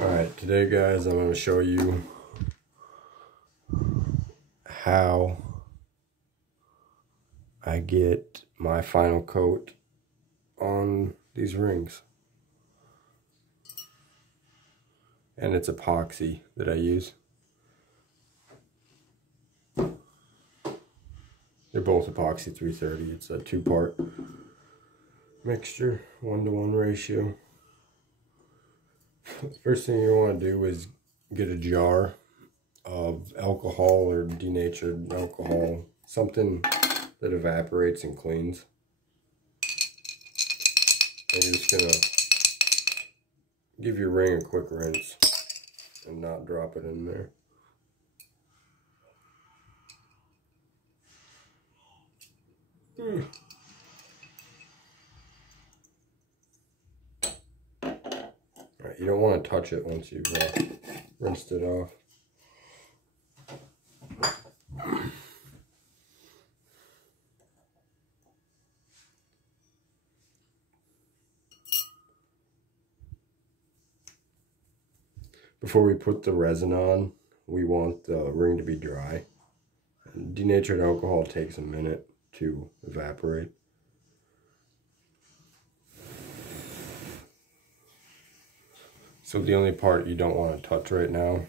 Alright, today guys, I'm going to show you how I get my final coat on these rings. And it's epoxy that I use. They're both epoxy 330. It's a 2-part mixture, 1-to-1 ratio. First thing you want to do is get a jar of alcohol or denatured alcohol, something that evaporates and cleans. And you're just gonna give your ring a quick rinse and not drop it in there. Alright, you don't want to touch it once you've rinsed it off. Before we put the resin on, we want the ring to be dry. And denatured alcohol takes a minute to evaporate. So the only part you don't want to touch right now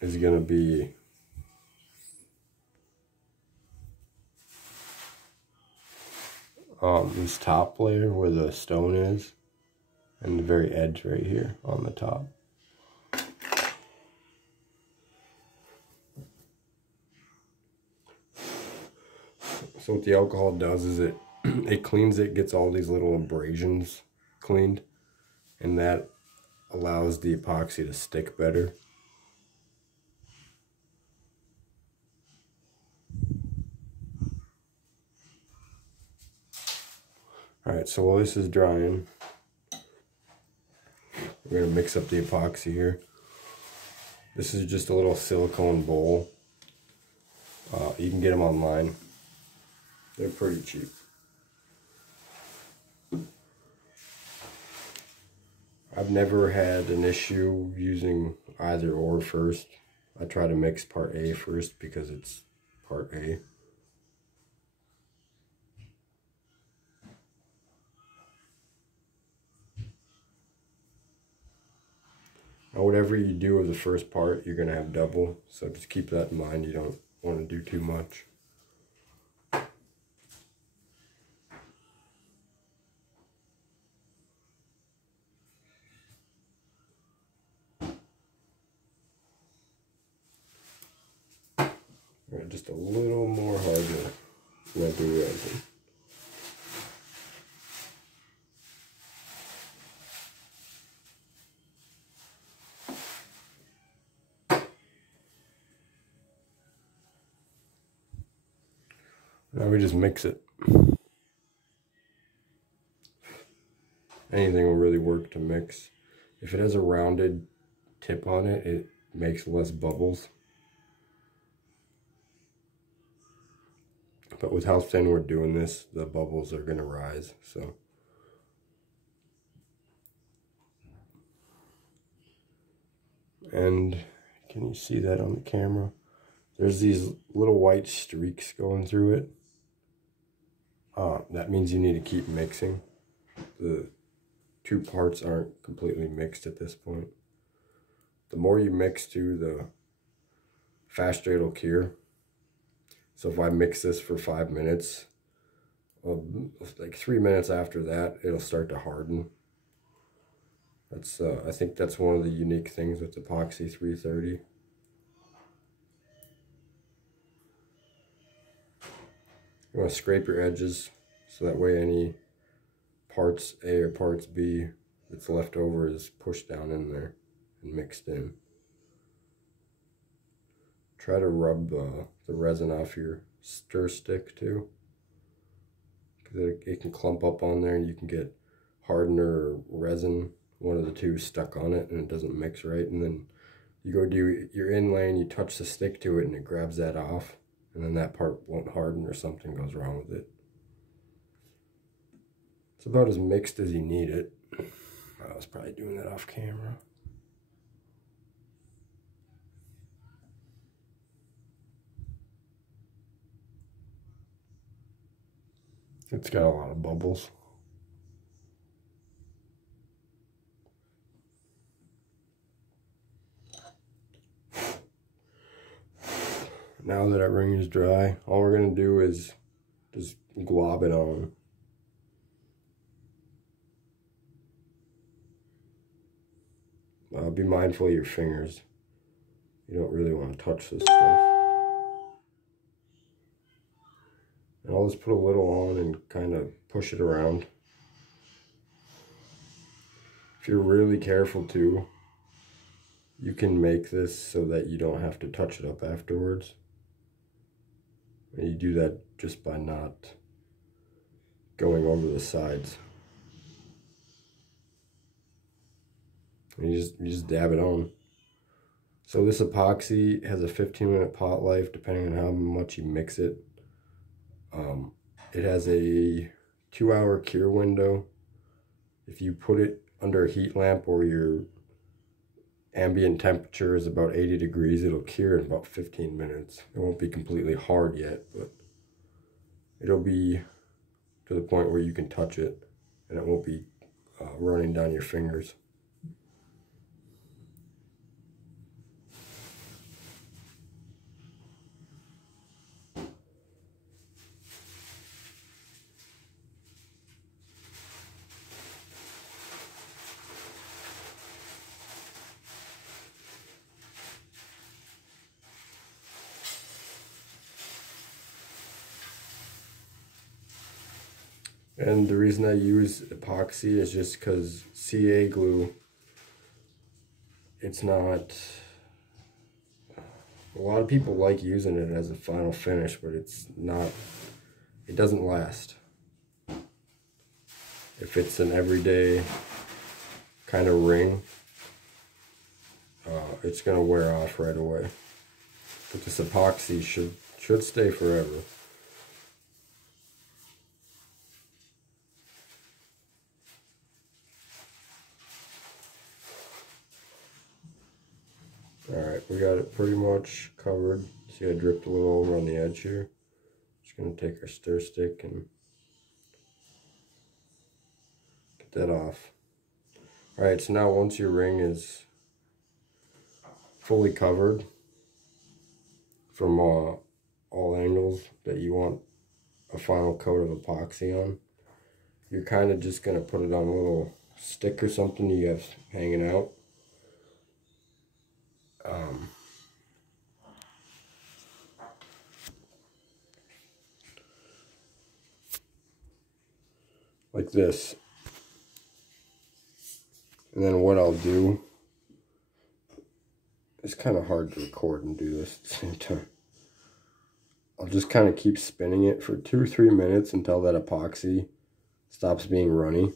is going to be this top layer where the stone is, and the very edge right here on the top. So what the alcohol does is it cleans it, gets all these little abrasions cleaned, and that allows the epoxy to stick better. Alright, so while this is drying, we're going to mix up the epoxy here. This is just a little silicone bowl. You can get them online. They're pretty cheap. I've never had an issue using either or first. I try to mix part A first because it's part A. Now whatever you do with the first part, you're going to have double. So just keep that in mind. You don't want to do too much. Alright, just a little more harder rubber resin. Now we just mix it. Anything will really work to mix. If it has a rounded tip on it, it makes less bubbles. But with how thin we're doing this, the bubbles are going to rise. So and can you see that on the camera? There's these little white streaks going through it. That means you need to keep mixing. The two parts aren't completely mixed at this point. The more you mix too, the faster it'll cure. So if I mix this for 5 minutes, like 3 minutes after that, it'll start to harden. That's I think that's one of the unique things with epoxy 330. You want to scrape your edges so that way any parts A or parts B that's left over is pushed down in there and mixed in. Try to rub the resin off your stir stick too, because it can clump up on there and you can get hardener or resin, one of the two, stuck on it and it doesn't mix right, and then you go do your inlay and you touch the stick to it and it grabs that off, and then that part won't harden or something goes wrong with it. It's about as mixed as you need it. It's probably try doing that off camera. It's got a lot of bubbles. Now that our ring is dry, all we're going to do is just glob it on. Be mindful of your fingers. You don't really want to touch this stuff. And I'll just put a little on and kind of push it around. If you're really careful too, you can make this so that you don't have to touch it up afterwards. And you do that just by not going over the sides. And you just dab it on. So this epoxy has a 15-minute pot life depending on how much you mix it. It has a 2-hour cure window. If you put it under a heat lamp or your ambient temperature is about 80 degrees, it'll cure in about 15 minutes. It won't be completely hard yet, but it'll be to the point where you can touch it and it won't be running down your fingers. And the reason I use epoxy is just because CA glue, it's not, a lot of people like using it as a final finish, but it's not, it doesn't last. If it's an everyday kind of ring, it's going to wear off right away. But this epoxy should stay forever. Alright, we got it pretty much covered. See, I dripped a little over on the edge here. Just going to take our stir stick and get that off. Alright, so now once your ring is fully covered from all angles that you want a final coat of epoxy on, you're kind of just going to put it on a little stick or something you have hanging out. Like this. And then what I'll do, it's kind of hard to record and do this at the same time. I'll just kind of keep spinning it for 2 or 3 minutes until that epoxy stops being runny.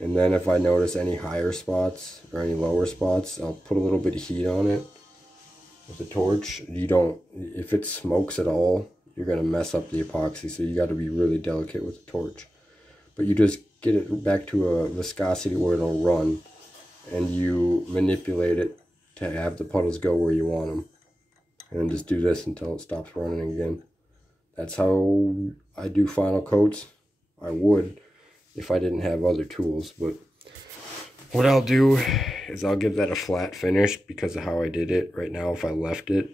And then if I notice any higher spots or any lower spots, I'll put a little bit of heat on it with a torch. If it smokes at all, you're going to mess up the epoxy, so you got to be really delicate with the torch. But you just get it back to a viscosity where it'll run, and you manipulate it to have the puddles go where you want them. And then just do this until it stops running again. That's how I do final coats. I would if I didn't have other tools, but what I'll do is I'll give that a flat finish because of how I did it. Right now, if I left it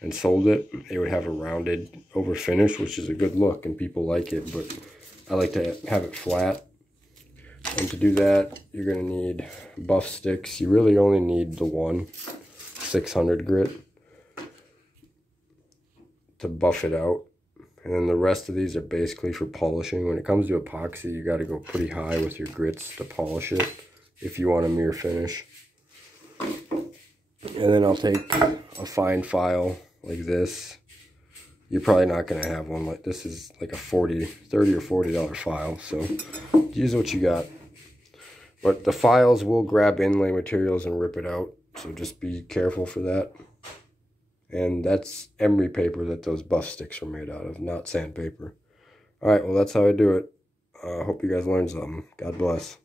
and sold it, it would have a rounded over finish, which is a good look and people like it, but I like to have it flat. And to do that, you're going to need buff sticks. You really only need the one 600 grit to buff it out. And then the rest of these are basically for polishing. When it comes to epoxy, you got to go pretty high with your grits to polish it if you want a mirror finish. And then I'll take a fine file like this. You're probably not going to have one like this. Is like a $30 or $40 file, so use what you got. But the files will grab inlay materials and rip it out, so just be careful for that. And that's emery paper that those buff sticks are made out of, not sandpaper. Alright, well that's how I do it. Hope you guys learned something. God bless.